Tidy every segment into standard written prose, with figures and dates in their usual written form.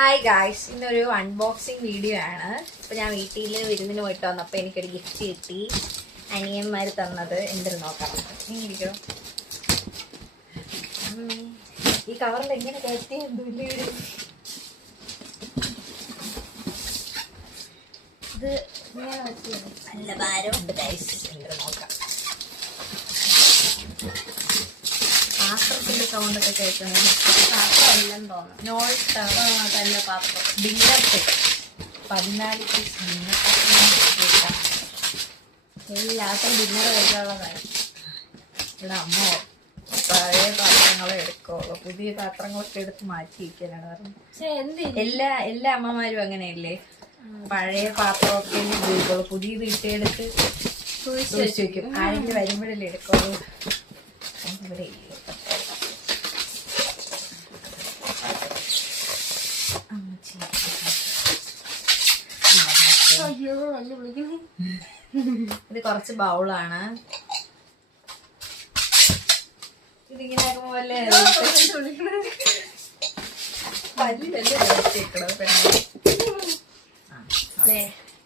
Hi guys, ഇന്നൊരു unboxing video ആണ്. ഇപ്പൊ ഞാൻ വീട്ടിൽ വിരുന്നിന് പോയിട്ട് വന്നപ്പോൾ എനിക്കൊരു ഗിഫ്റ്റ് കിട്ടി. അനിയന്മാർ തന്നത്. എന്തെന്ന് നോക്കാം. ഇരിക്കണം. ഈ കവറിൽ എങ്ങനെ കയറ്റി എന്തുമില്ല. ഇത് നല്ല ഭാരമുണ്ട് ഗായ്സ്. എന്തെന്ന് നോക്കാം. പാത്രത്തിന്റെ സൗണ്ട് ഒക്കെ കേൾക്കുന്നത് പാത്രമല്ലെന്ന് തോന്നുന്നു. നോട്ട് നല്ല പാത്രം. ഡിന്നർ സെറ്റ് 14 പീസ് ഡിന്നർ എല്ലാവർക്കും ഡിന്നർ കഴിക്കാനുള്ളതാണ്. ഇവിടെ അമ്മ പഴയ പാത്രങ്ങളെ എടുക്കുള്ളൂ, പുതിയ പാത്രങ്ങളൊക്കെ എടുത്ത് മാറ്റി വയ്ക്കാനാണ് പറഞ്ഞത്. എല്ലാ അമ്മമാരും അങ്ങനെയല്ലേ, പഴയ പാത്രമൊക്കെ ഉപയോഗിക്കുള്ളൂ, പുതിയത് ഇട്ടെടുത്ത് സൂക്ഷിച്ചു വെക്കും. ആരെങ്കിലും വരുമ്പോഴല്ലേ എടുക്കുള്ളൂ. ഇവിടെ ഇത് കുറച്ച് ബൗളാണ്. ഇതിങ്ങനെ പോലെ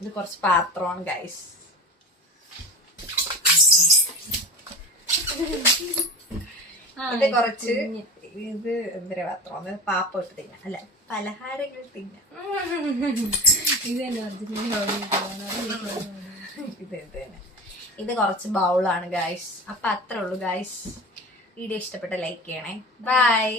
ഇത് കുറച്ച് പാത്രമാണ് ഗൈസ്. ഇത് കുറച്ച് ഇത് എന്തിനാ പാത്രം, പാപ്പം ഇട്ട് തിന്നാം, അല്ല പലഹാരങ്ങൾ തിന്നാം. ഇത് കുറച്ച് ബൗളാണ് ഗൈസ്. അപ്പൊ അത്രേ ഉള്ളൂ ഗൈസ്. വീഡിയോ ഇഷ്ടപ്പെട്ട ലൈക്ക് ചെയ്യണേ. ബൈ.